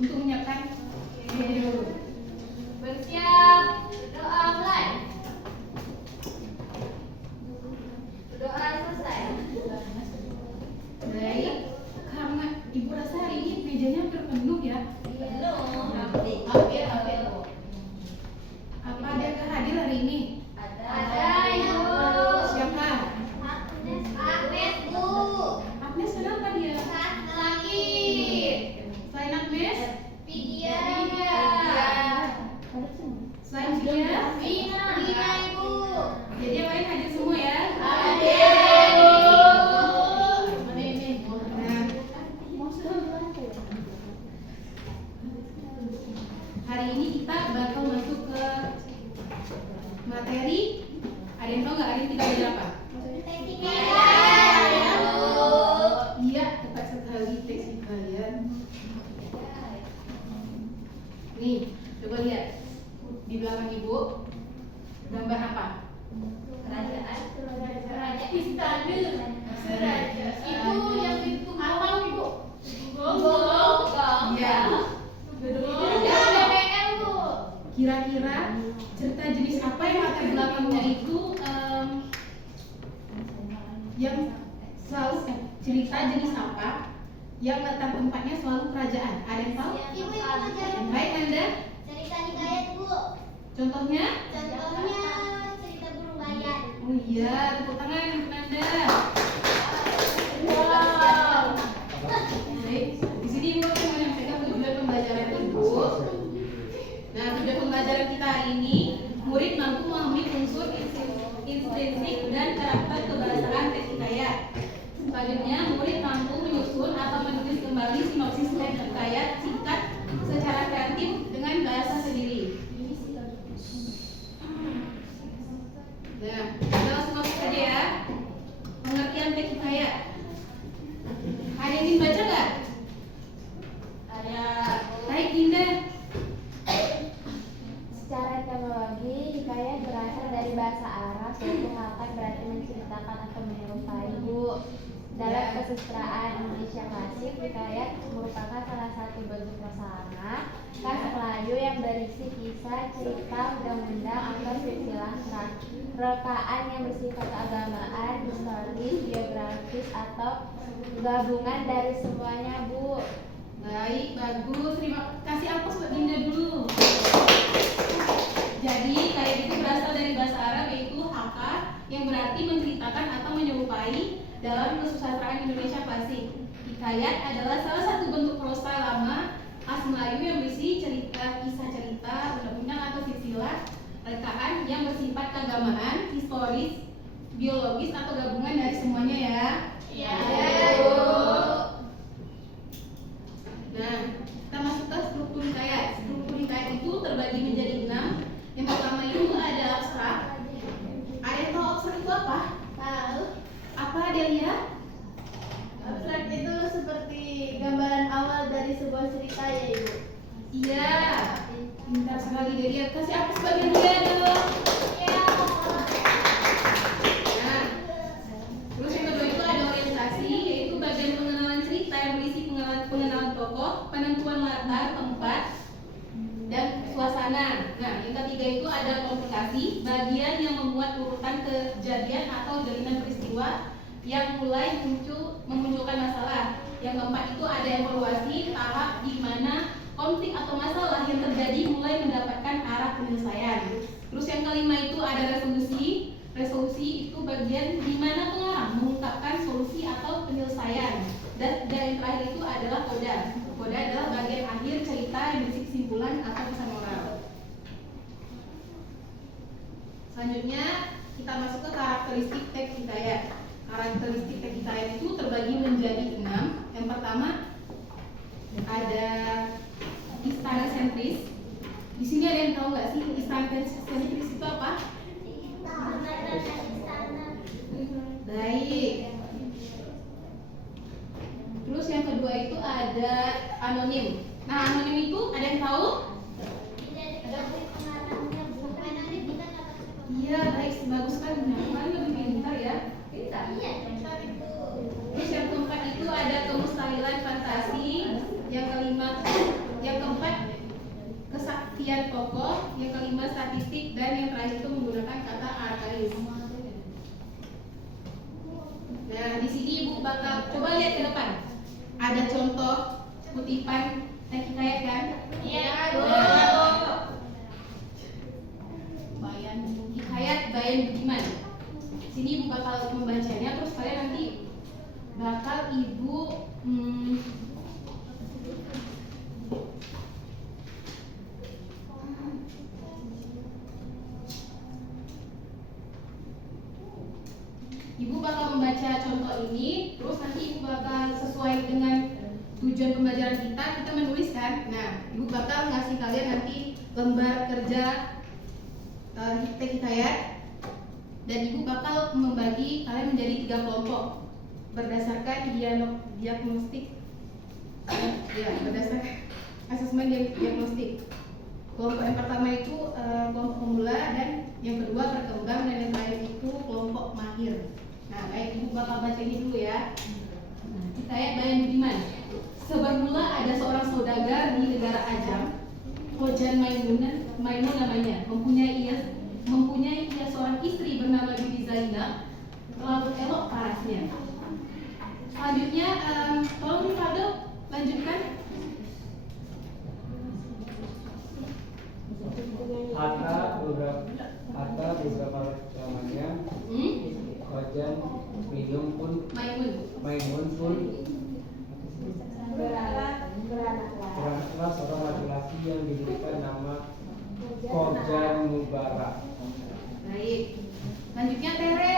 untuk menyiapkan video. Bersiap, berdoa mulai. Berdoa selesai. Baik, karena Ibu rasa hari ini mejanya terpenuh ya. Hampir. Apa ada yang hadir hari ini? Ada, Ibu. Siapa? Agnes, Bu. Agnes, kenapa dia? Langit. Selain Agnes? Vidya. Selain dia? Vina, Ibu. Jadi yang lain hadir semua ya? Hari ini kita bakal masuk ke materi. Ada yang tahu nggak hari ini kita belajar apa? Iya, tepat sekali teks kalian. Nih, coba lihat di belakang Ibu. Gambar apa? Raja istana. Itu yang itu apa, Ibu? Gonggong. Iya. BBM, Bu. Kira-kira cerita jenis apa yang latar belakangnya itu yang selalu cerita jenis apa yang latar tempatnya selalu kerajaan? Ada yang tahu? Ibu yang ngajarin. Baik, Anda. Cerita hikayat, Bu. Contohnya? Contohnya cerita burung bayan. Oh iya, tepuk tangan untuk Anda. Wow. Baik, di sini Ibu akan menyampaikan tujuan pembelajaran Ibu. Nah, tujuan pembelajaran kita hari ini, murid mampu memahami unsur intrinsik dan karakter kebahasaan teks hikayat. Selanjutnya, murid mampu menyusun atau menulis kembali sinopsis teks hikayat singkat secara kreatif dengan bahasa sendiri. Nah, kita langsung masuk saja ya. Pengertian teks hikayat. Ada yang ingin baca nggak? Ada. Baik, Dinda. Secara etimologi, hikayat berasal dari bahasa Arab yaitu makan berarti menceritakan atau menyerupai, Bu. Dalam kesusastraan Indonesia klasik, hikayat merupakan salah satu bentuk prasarana khas Melayu yang berisi kisah, cerita, undang-undang atau silsilah rekaan yang bersifat keagamaan, historis, biografis atau gabungan dari semuanya, Bu. Baik, bagus. Terima kasih atas buat Dinda dulu. Jadi, hikayat itu berasal dari bahasa Arab yaitu haka yang berarti menceritakan atau menyerupai dalam kesusastraan Indonesia klasik. Hikayat adalah salah satu bentuk prosa lama khas Melayu yang berisi cerita, kisah cerita, undang-undang atau silsilah rekaan yang bersifat keagamaan, historis, biologis atau gabungan dari semuanya ya. Iya, Bu. Nah, kita masuk ke struktur hikayat. Struktur hikayat itu terbagi menjadi 6. Yang pertama itu ada abstrak. Ada yang tahu abstrak itu apa? Tahu. Apa, Delia? Abstrak itu seperti gambaran awal dari sebuah cerita, ya, Ibu. Iya. Pintar sekali Delia. Kasih aku sebagian dia dong. Iya. Nah, terus yang kedua itu ada orientasi, yaitu bagian pengenalan cerita yang berisi pengenalan tokoh, penentuan latar, tempat, dan suasana. Nah, yang ketiga itu ada komplikasi, bagian yang memuat urutan kejadian atau jalinan peristiwa yang mulai memunculkan masalah. Yang keempat itu ada evaluasi, tahap di mana konflik atau masalah yang terjadi mulai mendapatkan arah penyelesaian. Terus yang kelima itu ada resolusi. Resolusi itu bagian di mana pengarang mengungkapkan solusi atau penyelesaian. Dan yang terakhir itu adalah koda. Koda adalah bagian akhir cerita yang berisi kesimpulan atau pesan moral. Selanjutnya kita masuk ke karakteristik teks hikayat. Karakteristik teks hikayat itu terbagi menjadi 6. Yang pertama ada istana sentris. Di sini ada yang tahu nggak sih istana sentris itu apa? Baik. Terus yang kedua itu ada anonim. Nah, anonim itu ada yang tahu? Iya, baik, bagus sekali. Kalian lebih pintar ya. Pintar. Terus yang keempat itu ada kemustahilan fantasi. Yang Coba lihat ke depan. Ada contoh kutipan teks hikayat kan? Iya, Bu. Bayan hikayat Bayan Budiman. Sini ibu bakal membacanya, terus kalian nanti bakal ibu Ibu bakal membaca contoh ini, terus nanti ibu bakal sesuai dengan tujuan pembelajaran kita menuliskan. Nah, ibu bakal ngasih kalian nanti lembar kerja teks hikayat, dan ibu bakal membagi kalian menjadi 3 kelompok berdasarkan diagnostik, berdasarkan asesmen diagnostik. Kelompok yang pertama itu kelompok pemula, dan yang kedua berkembang, dan yang terakhir itu kelompok mahir. Nah, baik, ibu bakal baca ini dulu ya. Hikayat Bayan Budiman. Sebermula ada seorang saudagar di negara Ajam, Hojan Maimun namanya. Mempunyai ia seorang istri bernama Bibi Zainab, terlalu elok parasnya. Selanjutnya, tolong Rivaldo lanjutkan. Hatta beberapa lamanya Hojan Maimun pun beranaklah seorang laki-laki yang diberikan nama Hojan Mubarak. Baik. Selanjutnya Tere.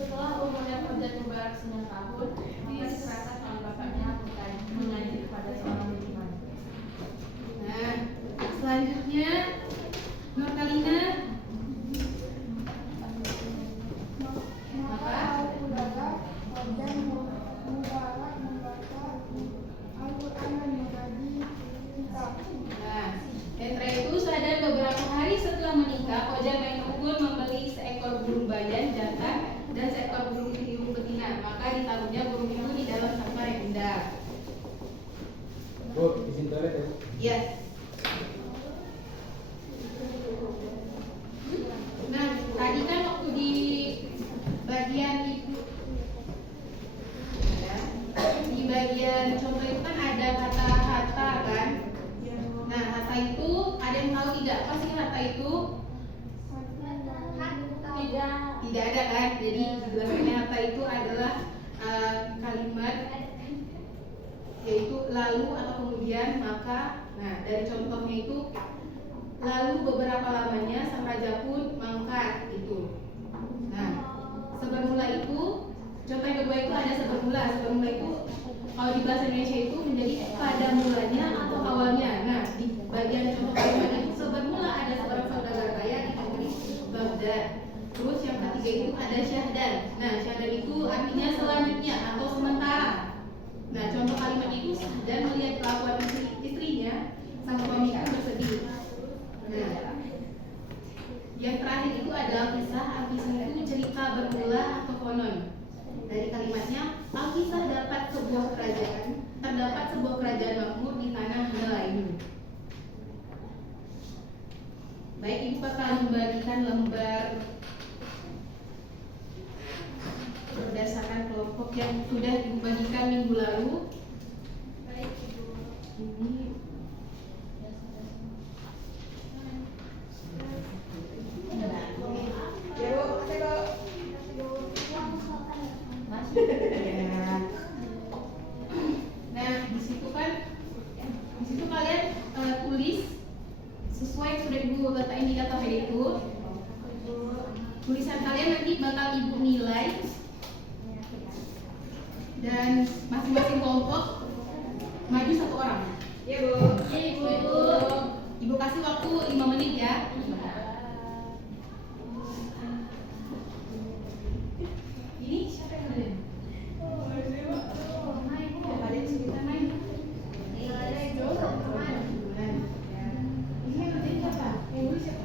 Setelah umurnya Hojan Mubarak 9 tahun, dia diserahkan oleh bapaknya mengaji kepada seorang budiman. Nah, selanjutnya Nurkalina. Nah, Tetra itu sadar beberapa hari setelah menikah, Hojan Maimun membeli seekor burung bayan jantan dan seekor burung puyuh betina. Maka ditaruhnya burung itu di dalam sangkar yang indah. Bu, izin toilet ya? Iya. Nah, tadi kan waktu di bagian itu, ya, di bagian contoh itu kan ada kata hatta kan? Nah, hatta itu ada yang tahu tidak? Apa sih hatta itu? Tidak ada kan? Jadi jelasnya hatta itu adalah kalimat, yaitu lalu atau kemudian maka. Nah, dari contohnya itu lalu beberapa lamanya sang raja pun mangkat itu. Nah, sebermula itu, contoh yang kedua itu ada sebermula. Sebermula itu kalau di bahasa Indonesia itu menjadi pada mulanya atau awalnya. Nah, di bagian contoh kalimat itu sebermula ada seorang saudagar kaya di negeri Baghdad. Terus yang ketiga itu ada syahdan. Nah, syahdan itu artinya selanjutnya atau sementara. Nah, contoh kalimat itu syahdan melihat kelakuan istrinya, sang suami itu bersedih. Nah, yang terakhir itu adalah kisah. Alkisah itu cerita bermula atau konon. Dari kalimatnya, Alkisah terdapat sebuah kerajaan makmur di tanah Melayu. Baik, ibu bakal membagikan lembar berdasarkan kelompok yang sudah dibagikan minggu lalu. Baik, Ibu. Ini nah, di situ kalian tulis sesuai yang sudah ibu letakkan di data pad itu. Tulisan kalian nanti bakal ibu nilai, dan masing-masing kelompok maju 1 orang. Ya, Bu. Iya, Ibu. Ibu kasih waktu 5 menit ya. Ini siapa yang main? Main, Bu. Kalian sekitar main. Ini yang ngerjain siapa? Yang nulis siapa?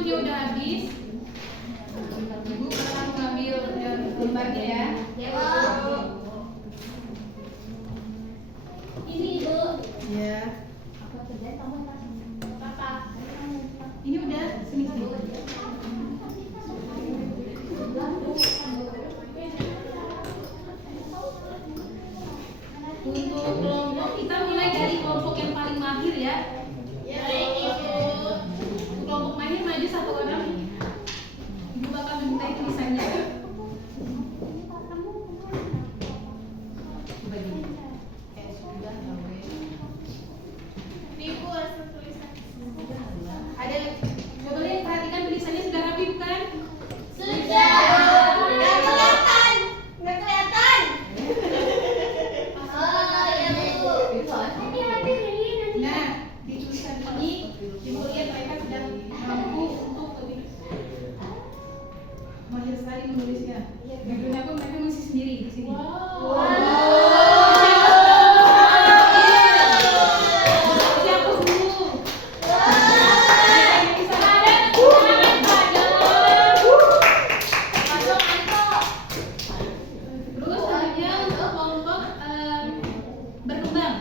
waktunya udah habis. Ibu akan mengambil lembarnya ya. Ini Ibu. Ya. Ini udah sini. Untuk kelompok kita mulai dari kelompok yang paling mahir ya. Baik Ibu. Untuk kelompok mahir maju satu orang. Ibu bakal meminta tulisannya. Coba gini. Sudah Ibu hasil tulisan. ada. Coba lihat perhatikan tulisannya sudah rapi bukan? Sudah. Nggak kelihatan. Nggak kelihatan. Oh iya Bu. Nah, di tulisan ini Ibu lihat mereka sedang mampu untuk lebih mahir sekali menulisnya. Judulnya pun mereka masih sendiri di sini. Siapa dulu? Terus selanjutnya untuk kelompok berkembang.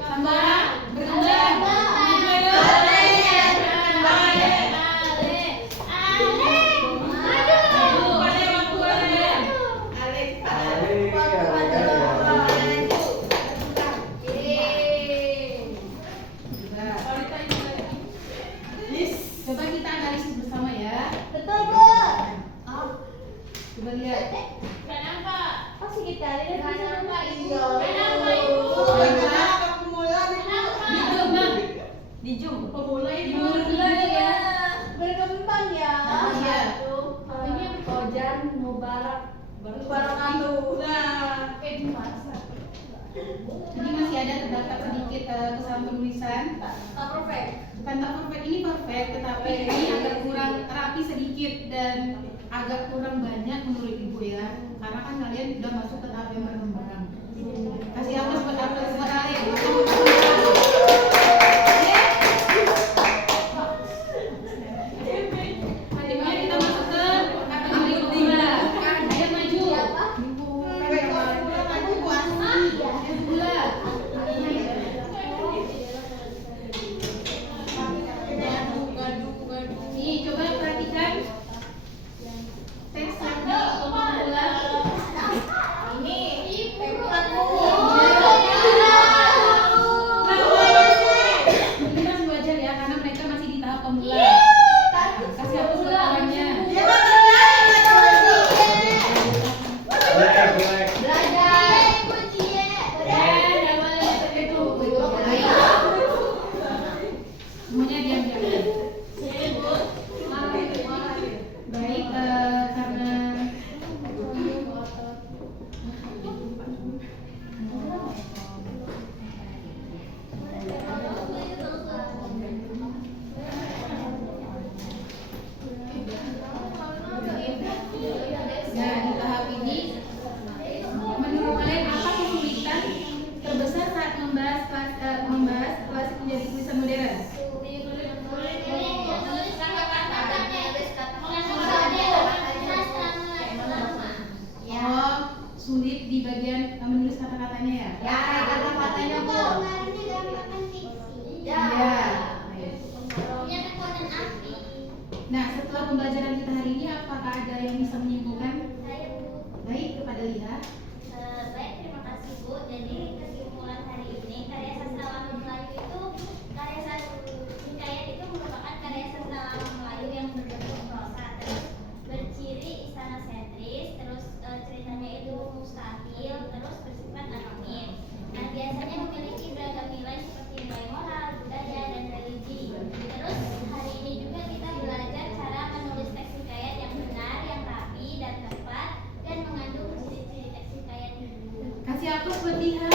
Sambara, berkembang. Coba kita analisis bersama ya. Betul Bu. Coba lihat. Kenapa? Pasti kita lihat Kenapa Ibu? Kenapa Di Zoom. Pemulai di mana ya? berkembang ya. Iya. Ini Kojan Mubarak Barakatuh. Nah, di masa. Ini masih ada terdapat sedikit kesalahan penulisan. Tak perfect. Bukan tak perfect, ini perfect, tetapi ini agak kurang rapi sedikit dan agak kurang banyak menurut Ibu ya. Karena kan kalian sudah masuk ke tahap yang berkembang. Kasih aplaus buat kalian. Selanjutnya kita masuk ke kategori kedua. Ayo maju. Gula. Nih, coba perhatikan teks tadi pemula. Ini masih wajar ya, karena mereka masih di tahap pemula. Kasih hapus buat kawannya. Semuanya diam-diam. Baik, karena nah di tahap ini, menurut kalian apa kesulitan terbesar saat membahas klasik menjadi tulisan modern? Oh, sulit di bagian menulis kata-katanya ya? kata-katanya Bu. Iya. Nah, setelah pembelajaran kita hari ini, apakah ada yang bisa menyimpulkan? Baik, kepada Lia. Baik, terima kasih Bu. Jadi kesimpulan hari ini, karya sastra lama Melayu itu hikayat itu merupakan karya sastra lama Melayu yang berbentuk prosa, terus berciri istana sentris, terus ceritanya itu mustahil, terus bersifat anonim. Nah, biasanya memiliki beragam nilai seperti nilai moral, budaya, dan religi. Terus hari ini juga kita belajar cara menulis teks hikayat yang benar, yang rapi dan tepat, dan mengandung ciri-ciri teks hikayat itu. Kasih aplaus buat Lia.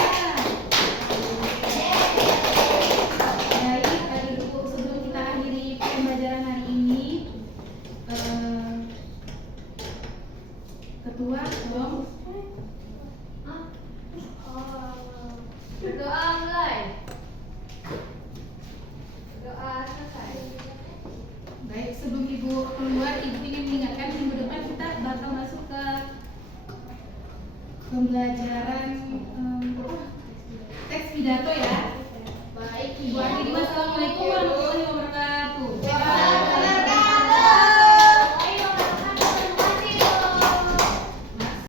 Baik, tadi dulu sebelum kita akhiri pembelajaran hari ini, Ketua dong. Doa mulai. Doa selesai. Baik, sebelum keluar, Ibu ingin mengingatkan minggu depan kita bakal masuk ke pembelajaran teks pidato ya. Baik, Ibu akhiri, wassalamualaikum warahmatullahi wabarakatuh.